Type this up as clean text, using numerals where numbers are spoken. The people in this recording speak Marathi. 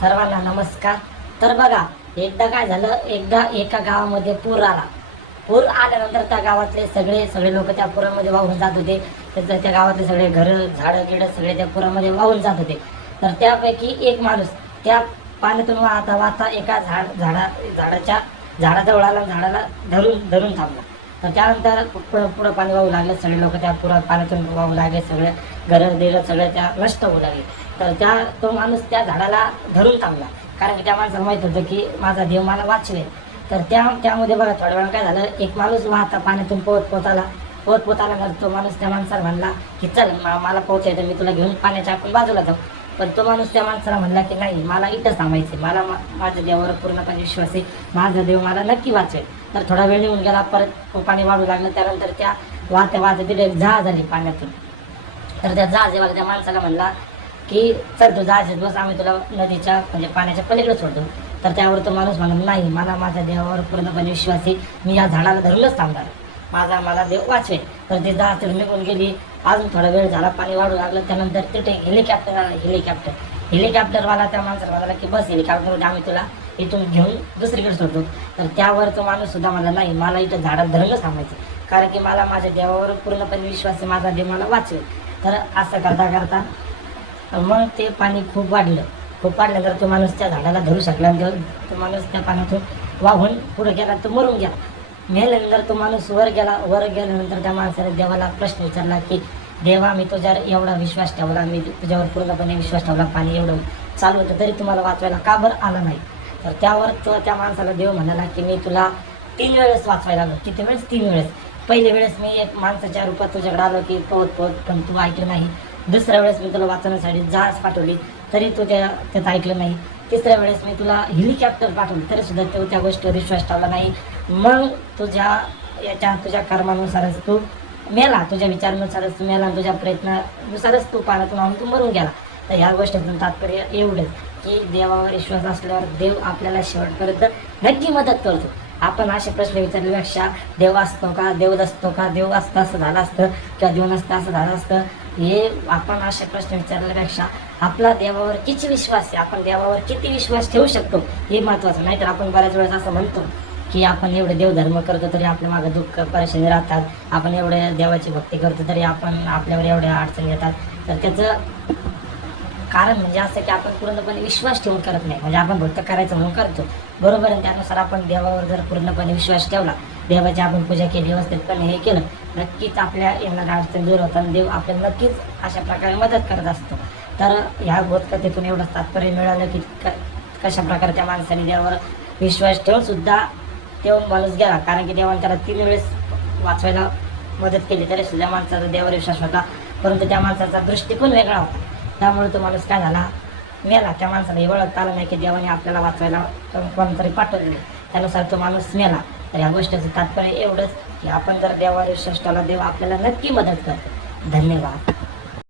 सर्वांना नमस्कार। तर बघा, एकदा काय झालं, एकदा एका गावामध्ये पूर आला। पूर आल्यानंतर त्या गावातले सगळे लोक त्या पुरामध्ये वाहून जात होते। त्या गावातले सगळे घरं झाडं गिडं सगळे त्या पुरामध्ये वाहून जात होते। तर त्यापैकी एक माणूस त्या पाण्यातून वाहता वाहता एका झाडाजवळ आला, झाडाला धरून धरून थांबला। तर त्यानंतर पुढं पाणी वाहू लागलं, सगळे लोक त्या पाण्यातून वाहू लागले, सगळे घरं बिरं सगळे त्या नष्ट होऊ लागले। तर तो माणूस त्या झाडाला धरून थांबला, कारण की त्या माणसाला माहीत होतं की माझा देव मला वाचवेल। तर त्यामध्ये बघा, थोड्या वेळा काय झालं, एक माणूस वाहता पाण्यातून पोहत आला। तर तो माणूस त्या माणसाला म्हणला की चल मला पोहता येतं, मी तुला घेऊन पाण्याच्या आपण बाजूला जाऊ। पण तो माणूस त्या माणसाला म्हणला की नाही, मला इथंच थांबायचं, मला माझ्या देवावर पूर्णपणे विश्वास आहे, माझा देव मला नक्की वाचवेल। तर थोडा वेळ निघून गेला, परत पाणी वाढू लागलं। त्यानंतर त्या वाहत्या तिथे एक जहाज आली पाण्यातून। तर त्या जहाजेवाला त्या माणसाला म्हणला की चल तू जहाजात बस, आम्ही तुला नदीच्या म्हणजे पाण्याच्या पलीकडे सोडतो। तर त्यावर तो माणूस म्हणला नाही, मला माझ्या देवावर पूर्णपणे विश्वास आहे, मी या झाडाला धरूनच थांबणार, मला देव वाचवेल। तर ते जहाज निघून गेली। अजून थोडा वेळ झाला, पाणी वाढू लागलं। त्यानंतर तिथे हेलिकॉप्टर आला। हेलिकॉप्टरवाला त्या माणसाला म्हणाला की बस हेलिकॉप्टरमध्ये आम्ही तुला इथून घेऊन दुसरीकडे सोडतो। तर त्यावर तो माणूस सुद्धा म्हणला नाही, मला इथं झाडात धरूनच थांबायचं, कारण की मला माझ्या देवावर पूर्णपणे विश्वास आहे, माझा देव मला वाचवेल। तर असं करता करता मग ते पाणी खूप वाढल्यानंतर तो माणूस त्या झाडाला धरू शकला। तो माणूस त्या पाण्यातून वाहून पुढे गेला, तो मरून गेला। मेल्यानंतर तो माणूस वर गेल्यानंतर त्या माणसाने देवाला प्रश्न विचारला की देवा, मी तुझ्यावर एवढा विश्वास ठेवला, मी तुझ्यावर पूर्णपणे विश्वास ठेवला, पाणी एवढं चालू होतं तरी तुम्हाला वाचवायला का बरं आलं नाही? तर त्यावर त्या माणसाला देव म्हणाला की मी तुला 3 वेळेस वाचवायला आलो। किती वेळेस? 3 वेळेस। पहिल्या वेळेस मी एक माणसाच्या रूपात तुझ्याकडे आलो की पोहत पण तू ऐकलं नाही। दुसऱ्या वेळेस मी तुला वाचवण्यासाठी जहाज पाठवली, तरी तू त्याचं ऐकलं नाही। तिसऱ्या वेळेस मी तुला हेलिकॉप्टर पाठवली, तरी सुद्धा तो त्या गोष्टीवर विश्वास ठेवला नाही। मग तुझ्या कर्मानुसारच तू मेला, तुझ्या विचारानुसारच तू मेला, तुझ्या प्रयत्नानुसारच तू पाण्यातून वाहून तू मरून गेला। तर ह्या गोष्टीतून तात्पर्य एवढंच की देवावर विश्वास असल्यावर देव आपल्याला शेवटपर्यंत नक्की मदत करतो। आपण असे प्रश्न विचारल्यापेक्षा देव असतो का, देव नसतो का, देव असतं असं झालं असतं, किंवा देव नसतं असं झालं असतं, हे आपण असे प्रश्न विचारल्यापेक्षा आपला देवावर किती विश्वास आहे, आपण देवावर किती विश्वास ठेवू शकतो हे महत्त्वाचं। नाहीतर आपण बऱ्याच वेळेस असं म्हणतो की आपण एवढे देवधर्म करतो तरी आपल्या मागं दुःख परेशानी राहतात, आपण एवढे देवाची भक्ती करतो तरी आपल्यावर एवढ्या अडचणी येतात। तर त्याचं कारण म्हणजे असं की आपण पूर्णपणे विश्वास ठेवून करत नाही, म्हणजे आपण भक्त करायचं म्हणून करतो, बरोबर आहे। त्यानुसार आपण देवावर जर पूर्णपणे विश्वास ठेवला, देवाची आपण पूजा केली, व्यवस्थितपणे हे केलं, नक्कीच आपल्या येणाऱ्या अडचणी दूर होतात, देव आपल्याला नक्कीच अशा प्रकारे मदत करत असतो। तर ह्या बोधकथेतून एवढंच तात्पर्य मिळालं की कशा प्रकारे त्या माणसाने देवावर विश्वास ठेवून सुद्धा तो माणूस गेला, कारण की देवाने त्याला 3 वेळेस वाचवायला मदत केली, तरी सुद्धा माणसाचा देवावर विश्वास होता, परंतु त्या माणसाचा दृष्टिकोन वेगळा होता। त्यामुळे तो माणूस काय झाला, मेला। त्या माणसाला एवढं आलं नाही की देवाने आपल्याला वाचवायला कोणतरी पाठवलेलं, त्यानुसार तो माणूस मेला। तर या गोष्टीचं तात्पर्य एवढंच की आपण जर देवावर विश्वास ठेवला, देव आपल्याला नक्की मदत करतो। धन्यवाद।